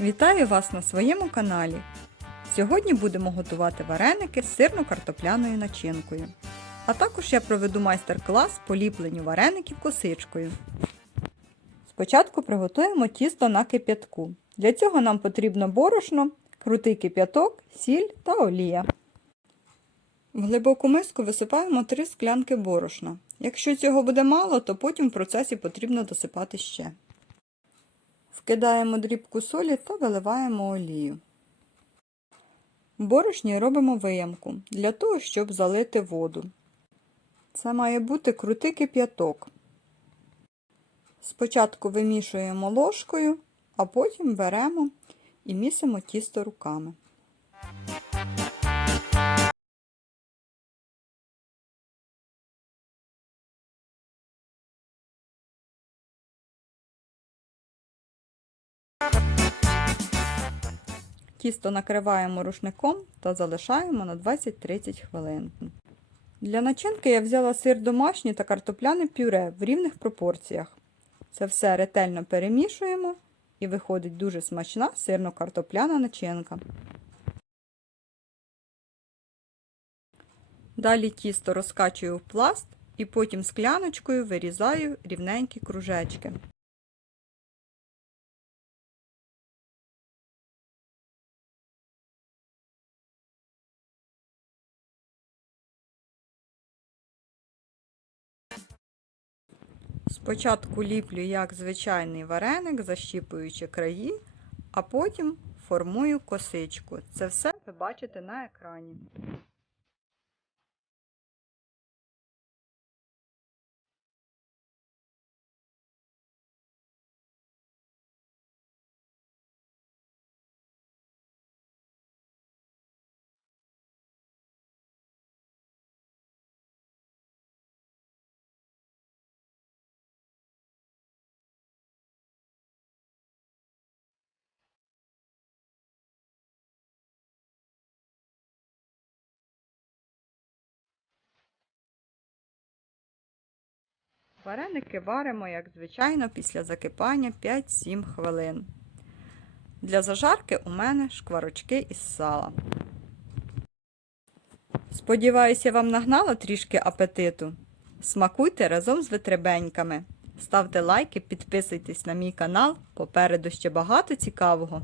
Вітаю вас на своєму каналі. Сьогодні будемо готувати вареники з сирно-картопляною начинкою. А також я проведу майстер-клас по ліпленню вареників косичкою. Спочатку приготуємо тісто на кип'ятку. Для цього нам потрібно борошно, крутий кип'яток, сіль та олія. В глибоку миску висипаємо 3 склянки борошна. Якщо цього буде мало, то потім в процесі потрібно досипати ще. Вкидаємо дрібку солі та виливаємо олію. Борошні робимо виямку для того, щоб залити воду. Це має бути крутий кип'яток. Спочатку вимішуємо ложкою, а потім беремо і місимо тісто руками. Тісто накриваємо рушником та залишаємо на 20-30 хвилин. Для начинки я взяла сир домашній та картопляне пюре в рівних пропорціях. Це все ретельно перемішуємо і виходить дуже смачна сирно-картопляна начинка. Далі тісто розкачую в пласт і потім скляночкою вирізаю рівненькі кружечки. Спочатку ліплю як звичайний вареник, защіпуючи краї, а потім формую косичку. Це все ви бачите на екрані. Вареники варимо, як звичайно, після закипання 5-7 хвилин. Для зажарки у мене шкварочки із сала. Сподіваюся, вам нагнало трішки апетиту. Смакуйте разом з витребеньками. Ставте лайки, підписуйтесь на мій канал. Попереду ще багато цікавого.